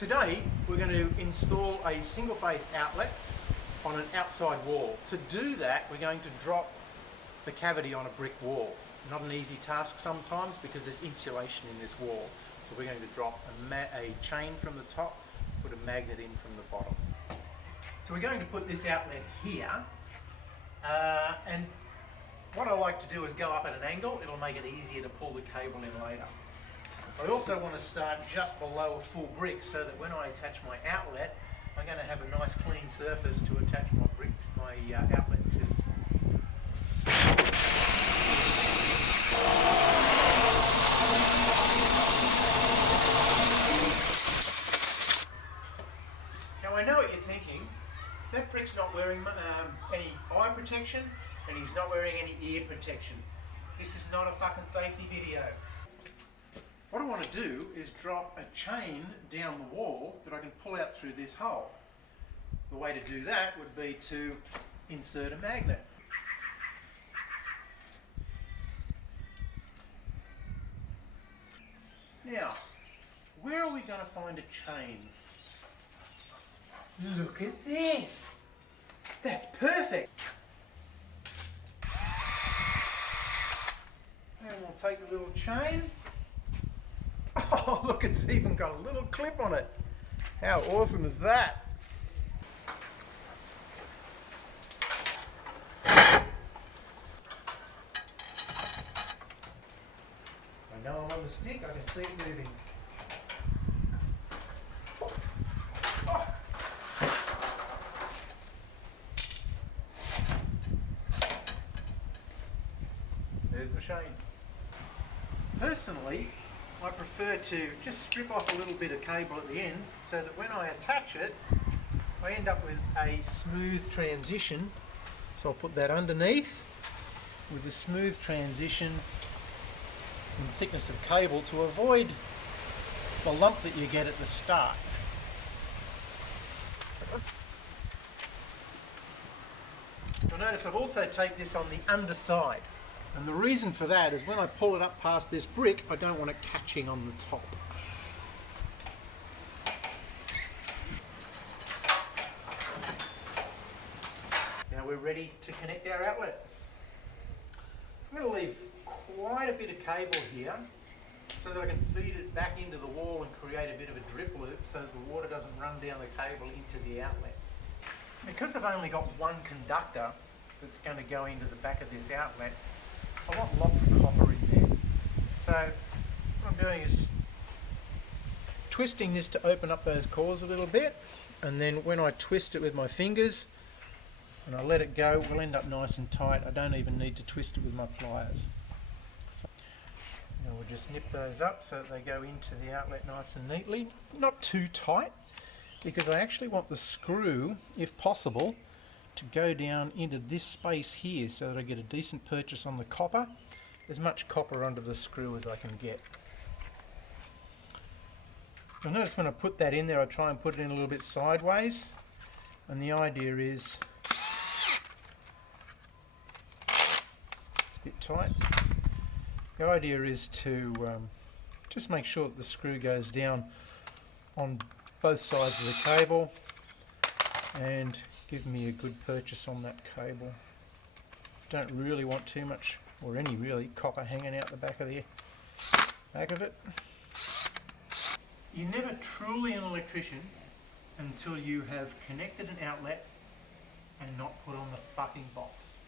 Today we're going to install a single phase outlet on an outside wall. To do that, we're going to drop the cavity on a brick wall. Not an easy task sometimes because there's insulation in this wall. So we're going to drop a chain from the top, put a magnet in from the bottom. So we're going to put this outlet here, and what I like to do is go up at an angle. It'll make it easier to pull the cable in later. I also want to start just below a full brick so that when I attach my outlet, I'm going to have a nice clean surface to attach my brick, my outlet to. Now I know what you're thinking, that brick's not wearing any eye protection and he's not wearing any ear protection. This is not a fucking safety video. What I want to do is drop a chain down the wall that I can pull out through this hole. The way to do that would be to insert a magnet. Now, where are we going to find a chain? Look at this! That's perfect! And we'll take a little chain. Oh, look, it's even got a little clip on it. How awesome is that? I know I'm on the stick, I can see it moving. Oh. There's my chain. Personally, I prefer to just strip off a little bit of cable at the end so that when I attach it, I end up with a smooth transition. So I'll put that underneath with a smooth transition from thickness of cable to avoid the lump that you get at the start. You'll notice I've also taped this on the underside. And the reason for that is when I pull it up past this brick, I don't want it catching on the top. Now we're ready to connect our outlet. I'm going to leave quite a bit of cable here so that I can feed it back into the wall and create a bit of a drip loop so that the water doesn't run down the cable into the outlet. Because I've only got one conductor that's going to go into the back of this outlet, I want lots of copper in there. So what I'm doing is just twisting this to open up those cores a little bit, and then when I twist it with my fingers and I let it go, it will end up nice and tight. I don't even need to twist it with my pliers. So now we'll just nip those up so that they go into the outlet nice and neatly. Not too tight, because I actually want the screw, if possible, to go down into this space here so that I get a decent purchase on the copper, as much copper under the screw as I can get. You'll notice when I put that in there, I try and put it in a little bit sideways, and the idea is it's a bit tight. The idea is to just make sure that the screw goes down on both sides of the cable and give me a good purchase on that cable. Don't really want too much, or any really, copper hanging out the back of it. You're never truly an electrician until you have connected an outlet and not put on the fucking box.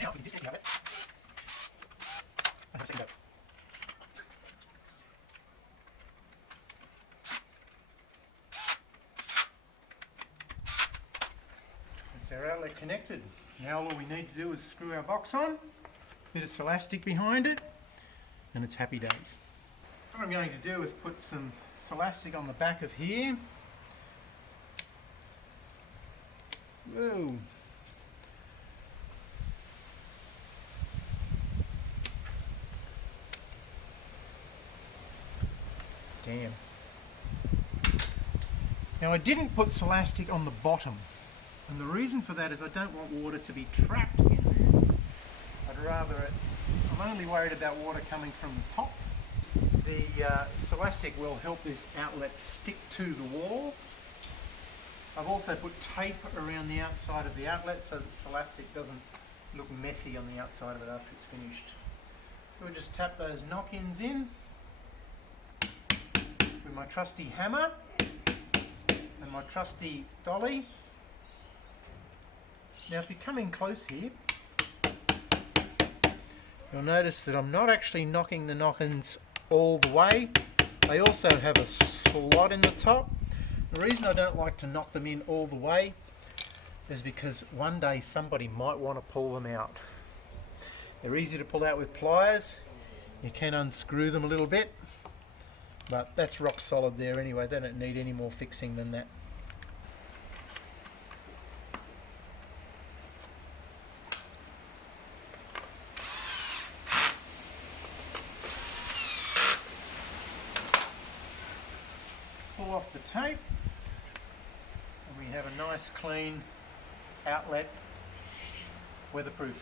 Now we can disconnect the outlet and have a second go. Our outlet connected. Now all we need to do is screw our box on, bit of Celastic behind it, and it's happy days. What I'm going to do is put some Celastic on the back of here. Whoa. Damn. Now I didn't put Celastic on the bottom. And the reason for that is I don't want water to be trapped in there. I'm only worried about water coming from the top. The Celastic will help this outlet stick to the wall. I've also put tape around the outside of the outlet so that Celastic doesn't look messy on the outside of it after it's finished. So we'll just tap those knock-ins in with my trusty hammer and my trusty dolly. Now if you come in close here, you'll notice that I'm not actually knocking the knock-ins all the way. They also have a slot in the top. The reason I don't like to knock them in all the way is because one day somebody might want to pull them out. They're easy to pull out with pliers. You can unscrew them a little bit, but that's rock solid there anyway. They don't need any more fixing than that. Pull off the tape and we have a nice clean outlet, weatherproof.